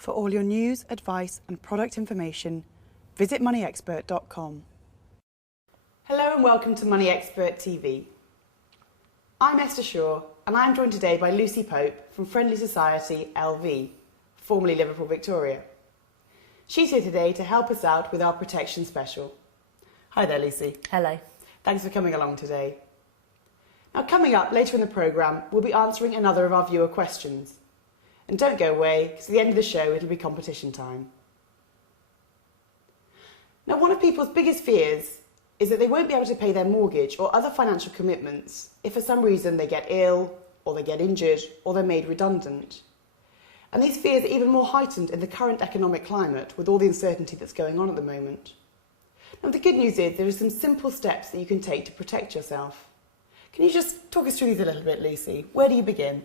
For all your news, advice and product information, visit MoneyExpert.com. Hello and welcome to MoneyExpert TV. I'm Esther Shaw and I'm joined today by Lucy Pope from Friendly Society LV, formerly Liverpool Victoria. She's here today to help us out with our protection special. Hi there, Lucy. Hello. Thanks for coming along today. Now, coming up later in the programme, we'll be answering another of our viewer questions. And don't go away, because at the end of the show, it'll be competition time. Now, one of people's biggest fears is that they won't be able to pay their mortgage or other financial commitments if for some reason they get ill, or they get injured, or they're made redundant. And these fears are even more heightened in the current economic climate with all the uncertainty that's going on at the moment. Now, the good news is there are some simple steps that you can take to protect yourself. Can you just talk us through these a little bit, Lucy? Where do you begin?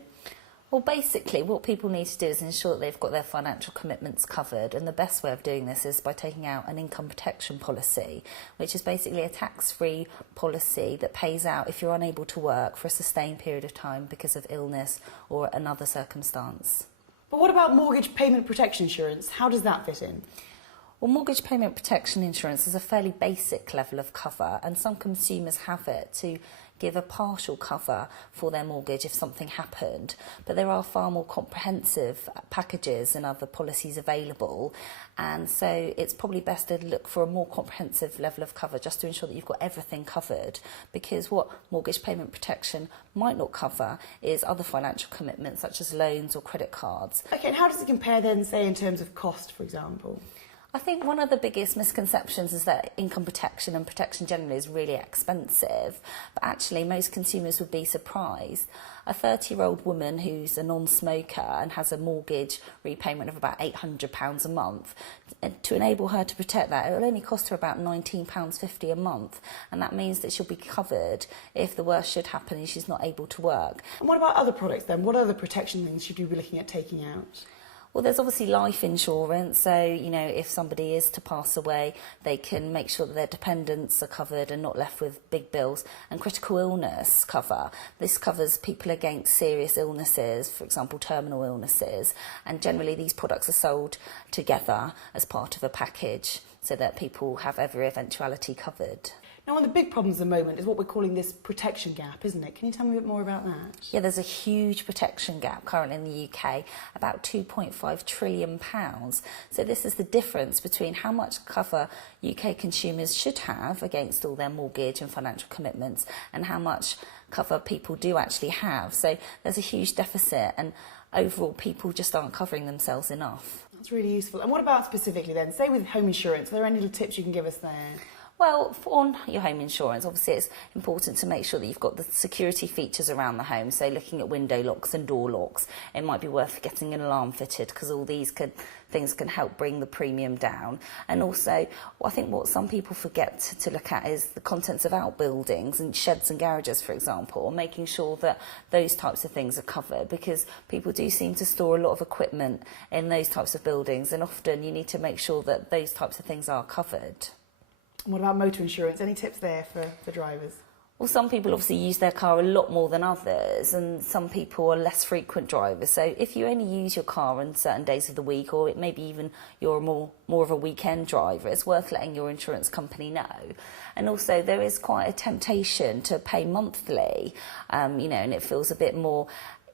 Well, basically, what people need to do is ensure that they've got their financial commitments covered, and the best way of doing this is by taking out an income protection policy, which is basically a tax-free policy that pays out if you're unable to work for a sustained period of time because of illness or another circumstance. But what about mortgage payment protection insurance? How does that fit in? Well, mortgage payment protection insurance is a fairly basic level of cover, and some consumers have it to give a partial cover for their mortgage if something happened. But there are far more comprehensive packages and other policies available, and so it's probably best to look for a more comprehensive level of cover just to ensure that you've got everything covered, because what mortgage payment protection might not cover is other financial commitments such as loans or credit cards. Okay, and how does it compare then, say, in terms of cost, for example? I think one of the biggest misconceptions is that income protection and protection generally is really expensive, but actually most consumers would be surprised. A 30-year-old woman who's a non-smoker and has a mortgage repayment of about £800 a month, to enable her to protect that, it will only cost her about £19.50 a month, and that means that she'll be covered if the worst should happen and she's not able to work. And what about other products then? What other protection things should you be looking at taking out? Well, there's obviously life insurance, so, you know, if somebody is to pass away, they can make sure that their dependents are covered and not left with big bills. And critical illness cover. This covers people against serious illnesses, for example, terminal illnesses, and generally these products are sold together as part of a package so that people have every eventuality covered. Now, one of the big problems at the moment is what we're calling this protection gap, isn't it? Can you tell me a bit more about that? Yeah, there's a huge protection gap currently in the UK, about £2.5 trillion. So this is the difference between how much cover UK consumers should have against all their mortgage and financial commitments and how much cover people do actually have. So there's a huge deficit, and overall people just aren't covering themselves enough. That's really useful. And what about specifically then, say with home insurance, are there any little tips you can give us there? Well, on your home insurance, obviously it's important to make sure that you've got the security features around the home. So looking at window locks and door locks, it might be worth getting an alarm fitted, because all these things can help bring the premium down. And also, I think what some people forget to look at is the contents of outbuildings and sheds and garages, for example, and making sure that those types of things are covered, because people do seem to store a lot of equipment in those types of buildings, and often you need to make sure that those types of things are covered. What about motor insurance? Any tips there for drivers? Well, some people obviously use their car a lot more than others, and some people are less frequent drivers. So if you only use your car on certain days of the week, or maybe even you're more of a weekend driver, it's worth letting your insurance company know. And also there is quite a temptation to pay monthly, you know, and it feels a bit more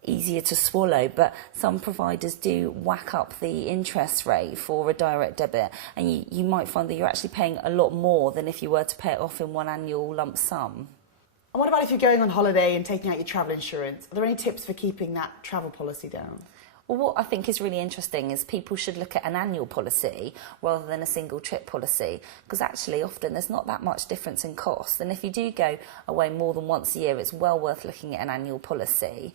easier to swallow, but some providers do whack up the interest rate for a direct debit, and you might find that you're actually paying a lot more than if you were to pay it off in one annual lump sum. And what about if you're going on holiday and taking out your travel insurance? Are there any tips for keeping that travel policy down? Well, what I think is really interesting is people should look at an annual policy rather than a single trip policy, because actually often there's not that much difference in cost, and if you do go away more than once a year, it's well worth looking at an annual policy.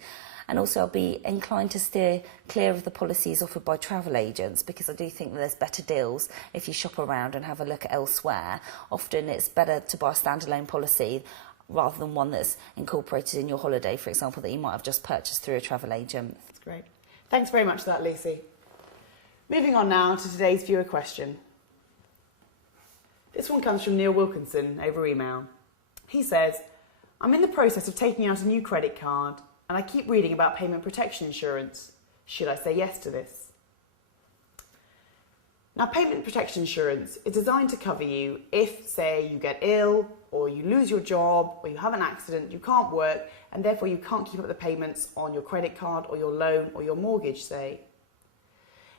And also I'll be inclined to steer clear of the policies offered by travel agents, because I do think that there's better deals if you shop around and have a look at elsewhere. Often it's better to buy a standalone policy rather than one that's incorporated in your holiday, for example, that you might have just purchased through a travel agent. That's great. Thanks very much for that, Lucy. Moving on now to today's viewer question. This one comes from Neil Wilkinson over email. He says, I'm in the process of taking out a new credit card and I keep reading about payment protection insurance. Should I say yes to this? Now, payment protection insurance is designed to cover you if, say, you get ill or you lose your job or you have an accident, you can't work, and therefore you can't keep up the payments on your credit card or your loan or your mortgage, say.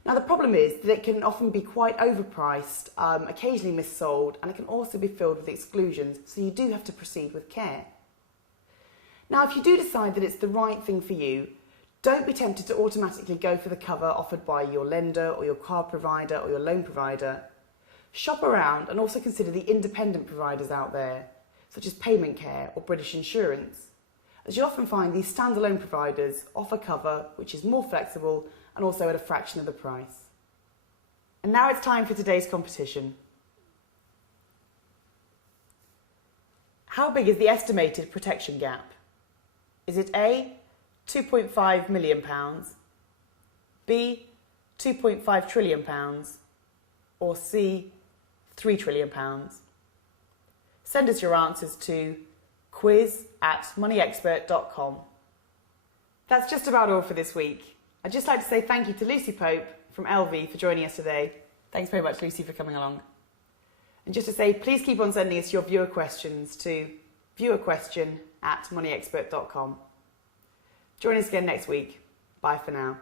Now, the problem is that it can often be quite overpriced, occasionally missold, and it can also be filled with exclusions, so you do have to proceed with care. Now, if you do decide that it's the right thing for you, don't be tempted to automatically go for the cover offered by your lender or your car provider or your loan provider. Shop around and also consider the independent providers out there, such as Payment Care or British Insurance, as you'll often find these standalone providers offer cover which is more flexible and also at a fraction of the price. And now it's time for today's competition. How big is the estimated protection gap? Is it A, £2.5 million, B, £2.5 trillion, or C, £3 trillion? Send us your answers to quiz@moneyexpert.com. That's just about all for this week. I'd just like to say thank you to Lucy Pope from LV for joining us today. Thanks very much, Lucy, for coming along. And just to say, please keep on sending us your viewer questions to viewerquestion@moneyexpert.com. Join us again next week. Bye for now.